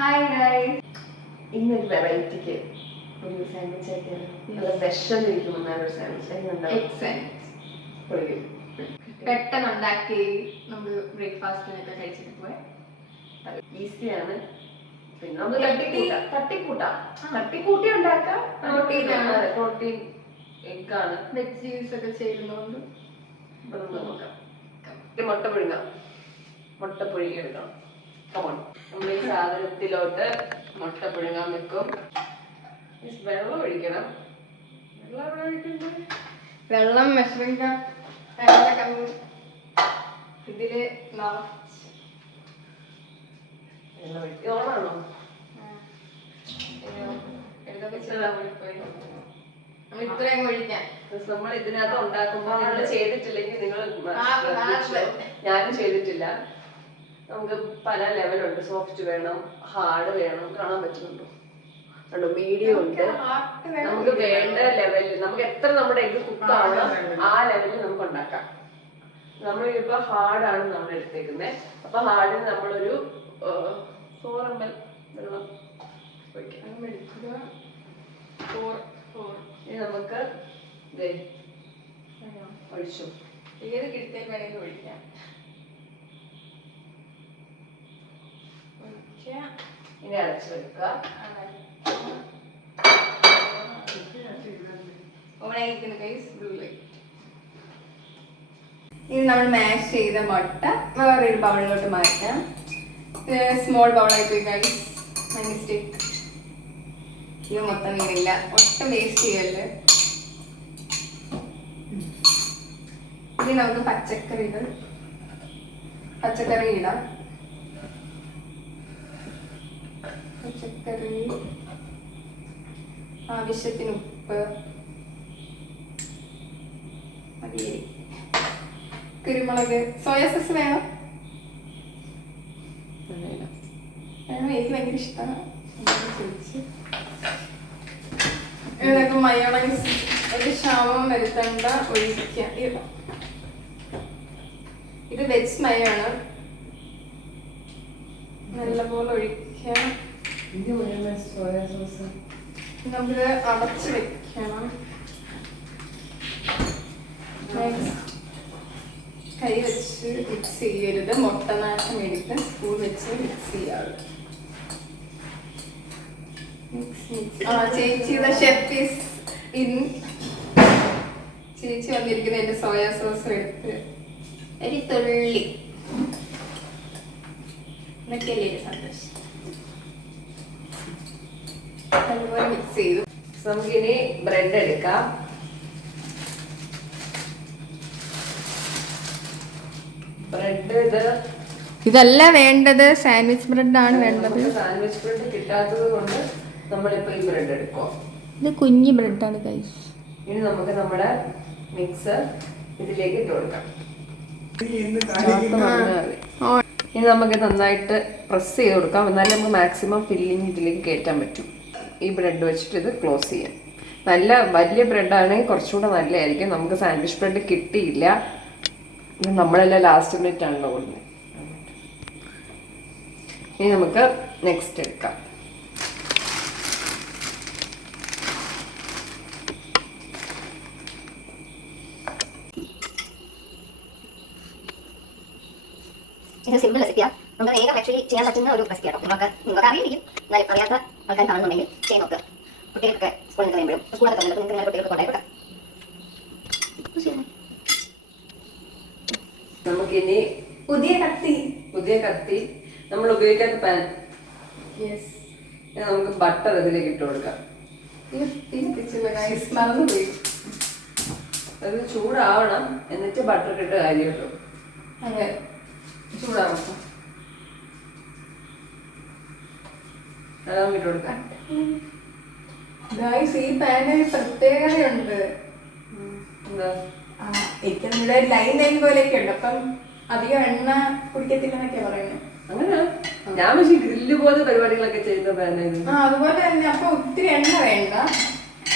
Hi guys, ഇന്നൊരു വെറൈറ്റിക്ക് ഒരു sandwich ആക്കിയാലോ? നല്ല വിഷമിരിക്കുമ്പോൾ ഒരു സാൻഡ്വിച്ച് പെട്ടെന്ന് ഉണ്ടാക്കി നമുക്ക് ബ്രേക്ക്ഫാസ്റ്റിനൊക്കെ കഴിച്ചിട്ട് പോയി. ഈസിയാണ്. പിന്നെ നമുക്ക് തട്ടിക്കൂട്ടി ഉണ്ടാക്കാം. പ്രോട്ടീൻ എഗ്ഗാണ്, വെജീസ് ഒക്കെ ചെയ്യുന്നതുകൊണ്ട് മുട്ട പുഴുങ്ങാം. മുട്ട പുഴുങ്ങിയെടുക്കണം. നമ്മൾ ഈ സാധനത്തിലോട്ട് മുട്ട പുഴുങ്ങാൻ വെക്കും. വെള്ളം ഒഴിക്കണം. വെള്ളം മെഷറിംഗ് ഇതില് ഓണാണോ? ഇത്രയും ഒഴിക്കാൻ നമ്മൾ ഇതിനകത്ത് ഉണ്ടാക്കുമ്പോ നിങ്ങൾ ചെയ്തിട്ടില്ലെങ്കിൽ നിങ്ങൾ ഞാനും ചെയ്തിട്ടില്ല. നമുക്ക് പല ലെവലുണ്ട്. സോഫ്റ്റ് വേണം, ഹാർഡ് വേണം. കാണാൻ പറ്റുന്നുണ്ടോ? മീഡിയം ഉണ്ട്. നമുക്ക് വേണ്ട ലെവലിൽ നമുക്ക് എത്ര നമ്മുടെ എഗ് കുക്ക് ആവണം ആ ലെവലിൽ നമുക്ക് ഉണ്ടാക്കാം. നമ്മളിപ്പോ ഹാർഡാണ് നമ്മൾ എടുത്തേക്കുന്നത്. അപ്പൊ ഹാർഡിന് നമ്മളൊരു 4 ml വെള്ളം ഒഴിക്കാം. ഇനി നമുക്ക് ഒഴിച്ചു ഏത് കിട്ടിയാൽ വേണമെങ്കിൽ ഒഴിക്കാം. ഇനി അടച്ചു വെക്കുക. ഇനി നമ്മൾ മാഷ് ചെയ്ത മുട്ട വേറൊരു ബൗളിലോട്ട് മാറ്റാം. സ്മോൾ ബൗളായി പോയി ഗൈസ്, മൈ മിസ്റ്റേക്ക്. ഇത് മൊത്തം വീണില്ല, ഒട്ടും വേസ്റ്റ് ചെയ്യല്ലേ. ഇനി നമുക്ക് പച്ചക്കറി ഇടാം. പച്ചക്കറി, ആവശ്യത്തിന് ഉപ്പ്, മതിയേരി, കുരുമുളക്, സോയ സോസ് വേണം. എനിക്ക് ഭയങ്കര ഇഷ്ടമാണ്. ഇതൊക്കെ മയോണൈസ് ഒരു ക്ഷാമം വരുത്തേണ്ട ഒഴിക്കാം. ഇത് വെജ് മയാണ്, നല്ലപോലെ ഒഴിക്കാം. നമുക്ക് അടച്ച് വെക്കണം. കൈ വെച്ച് മിക്സ് ചെയ്യരുത്. മുട്ടനാശം എടുത്ത് സ്പൂൺ വെച്ച് മിക്സ് ചെയ്യാറ്. ചേച്ചിയുടെ ഷെഫ് ഈസ് ഇൻ. ചേച്ചി വന്നിരിക്കുന്ന എന്റെ സോയ സോസ് എടുത്ത് ഒരു തുള്ളി എന്നൊക്കെയല്ലേ സന്തോഷം. അതുപോലെ മിക്സ് ചെയ്തു. നമുക്കിനി ബ്രെഡ് എടുക്കാം. ബ്രെഡ് ഇതല്ല വേണ്ടത്, സാൻഡ്വിച്ച് ബ്രെഡ് ആണ് വേണ്ടത്. സാൻഡ്വിച്ച് ബ്രെഡ് കിട്ടാത്തത് കൊണ്ട് നമ്മളിപ്പോ ഈ ബ്രെഡ് എടുക്കുക. ഇത് കുഞ്ഞു ബ്രെഡാണ് ഗൈസ്. ഇനി നമുക്ക് നമ്മുടെ മിക്സ് ഇതിലേക്ക് ഇട്ട് കൊടുക്കാം. ഇനി നമുക്ക് നന്നായിട്ട് പ്രസ് ചെയ്ത് കൊടുക്കാം. എന്നാലും നമുക്ക് മാക്സിമം ഫില്ലിങ് ഇതിലേക്ക് കയറ്റാൻ പറ്റും. ഈ ബ്രെഡ് വെച്ചിട്ട് ഇത് ക്ലോസ് ചെയ്യാം. നല്ല വലിയ ബ്രെഡാണെങ്കിൽ കുറച്ചുകൂടെ നല്ലതായിരിക്കും. നമുക്ക് സാൻഡ്വിച്ച് ബ്രെഡ് കിട്ടിയില്ല. നമ്മളെല്ലാം ലാസ്റ്റ് മിനിറ്റ് ആണല്ലോ കൊടുക്കുന്നത്. ഇനി നമുക്ക് നെക്സ്റ്റ് എടുക്കാം. ഇത് സിമ്പിൾ റെസിപ്പിയാണ്. നമുക്ക് വേഗം ആക്ച്വലി ചെയ്യാൻ പറ്റുന്ന ഒരു റെസിപ്പിയാണ്. നിങ്ങൾക്ക് അറിയിരിക്കും, എന്നാലും അറിയാത്ത ആൾക്കാർ കാണുന്നുണ്ടെങ്കിൽ ചെയ്യാൻ നോക്കുക. കുട്ടികൾക്കൊക്കെ സ്കൂളിൽ കഴിയുമ്പോഴും സ്കൂളൊക്കെ തുടങ്ങുമ്പോൾ നിങ്ങൾക്ക് കുട്ടികൾക്ക് കൊണ്ടായിക്കോട്ടെ. നമുക്കിനി പുതിയ കത്തി നമ്മൾ ഉപയോഗിക്കാത്ത പാൻ. നമുക്ക് ബട്ടർ ഇതിലേക്ക് ഇട്ട് കൊടുക്കാം. അത് ചൂടാവണം, എന്നിട്ട് ബട്ടർ ഇട്ട് കാര്യമുള്ളൂ. അതെ, ചൂടാവണം. അതാവും ഇട്ട് കൊടുക്കാം. ഈ പാന് പ്രത്യേകതയുണ്ട്. എന്താ? ഇവിടെ ലൈൻ പോലെയൊക്കെ ഉണ്ട്. അപ്പം അധികം എണ്ണ കുടിക്കത്തില്ലെന്നൊക്കെയാ പറയുന്നത്. അങ്ങനെ ഞാൻ പക്ഷേ ഗ്രില്ല് പോലെ പരിപാടികളൊക്കെ ചെയ്യുന്ന പാനായിരുന്നു. അതുപോലെ തന്നെ. അപ്പൊ ഒത്തിരി എണ്ണ വേണ്ട.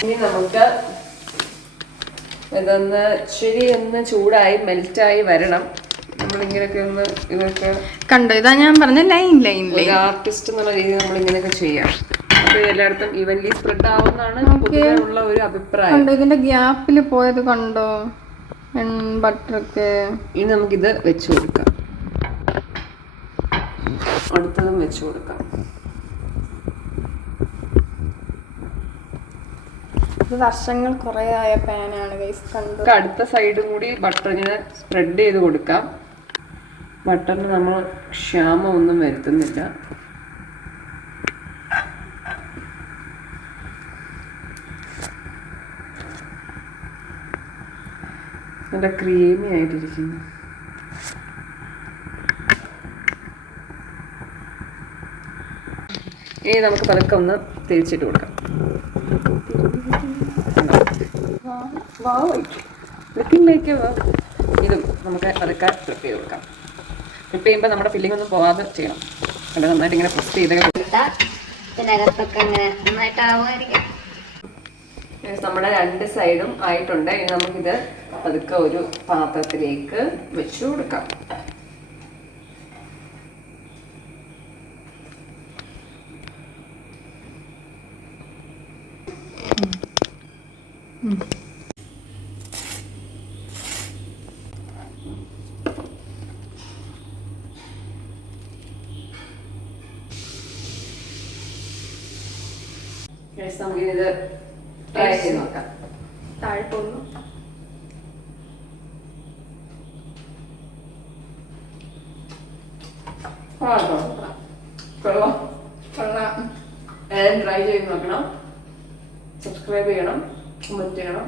ഇനി നമുക്ക് ഇതൊന്ന് ഇച്ചിരി ഒന്ന് ചൂടായി മെൽറ്റായി വരണം. നമ്മളിങ്ങനെയൊക്കെ ഒന്ന് ഇതൊക്കെ കണ്ടോ, ഇതാ ഞാൻ പറഞ്ഞ ലൈൻ ഒരു ആർട്ടിസ്റ്റ് എന്നുള്ള രീതിയിൽ നമ്മൾ ഇങ്ങനെയൊക്കെ ചെയ്യാം. അപ്പൊ എല്ലായിടത്തും ഈവൻലി സ്പ്രെഡ് ആവുന്നതാണ് പൊതുവെ ഉള്ള ഒരു അഭിപ്രായം. കണ്ടോ, ഇതിന്റെ ഗ്യാപ്പിൽ പോയത് കണ്ടോ ബട്ടറൊക്കെ. ഇനി നമുക്കിത് വെച്ചു കൊടുക്കാം. അടുത്തതും വെച്ചു കൊടുക്കാം. ഇത് വർഷങ്ങൾ കുറേ ആയ പാനാണ് ഗൈസ്. കണ്ടോ, അടുത്ത സൈഡും കൂടി ബട്ടർ ഇങ്ങനെ സ്പ്രെഡ് ചെയ്ത് കൊടുക്കാം. ബട്ടറിന് നമ്മൾ ക്ഷാമം ഒന്നും വരുത്തുന്നില്ല. നല്ല ക്രീമി ആയിട്ടിരിക്കുന്നു. ഇനി നമുക്ക് പതുക്കെ ഒന്ന് തിരിച്ചിട്ട് കൊടുക്കാം. ഇതും നമുക്ക് പതുക്കെ ഫ്ലിപ്പ് ചെയ്ത് കൊടുക്കാം. ഫ്ലിപ്പ് ചെയ്യുമ്പോൾ നമ്മുടെ ഫില്ലിംഗ് ഒന്നും പോവാതെ ചെയ്യണം. അല്ല നന്നായിട്ട് ഇങ്ങനെ പ്രസ് ചെയ്തൊക്കെ ഇതിനകത്തൊക്കെ അങ്ങനെ നന്നായിട്ടാവുമായിരിക്കും. നമ്മുടെ രണ്ട് സൈഡും ആയിട്ടുണ്ട്. ഇനി നമുക്കിത് പതുക്കെ ഒരു പാത്രത്തിലേക്ക് വെച്ചു കൊടുക്കാം. നമുക്കിത് ട്രൈ ചെയ്ത് നോക്കാം. താഴെ പോകുന്നു. കൊള്ളാം. കൊള്ളാം. എല്ലാവരും ട്രൈ ചെയ്ത് നോക്കണം. സബ്സ്ക്രൈബ് ചെയ്യണം, കമന്റ് ചെയ്യണം.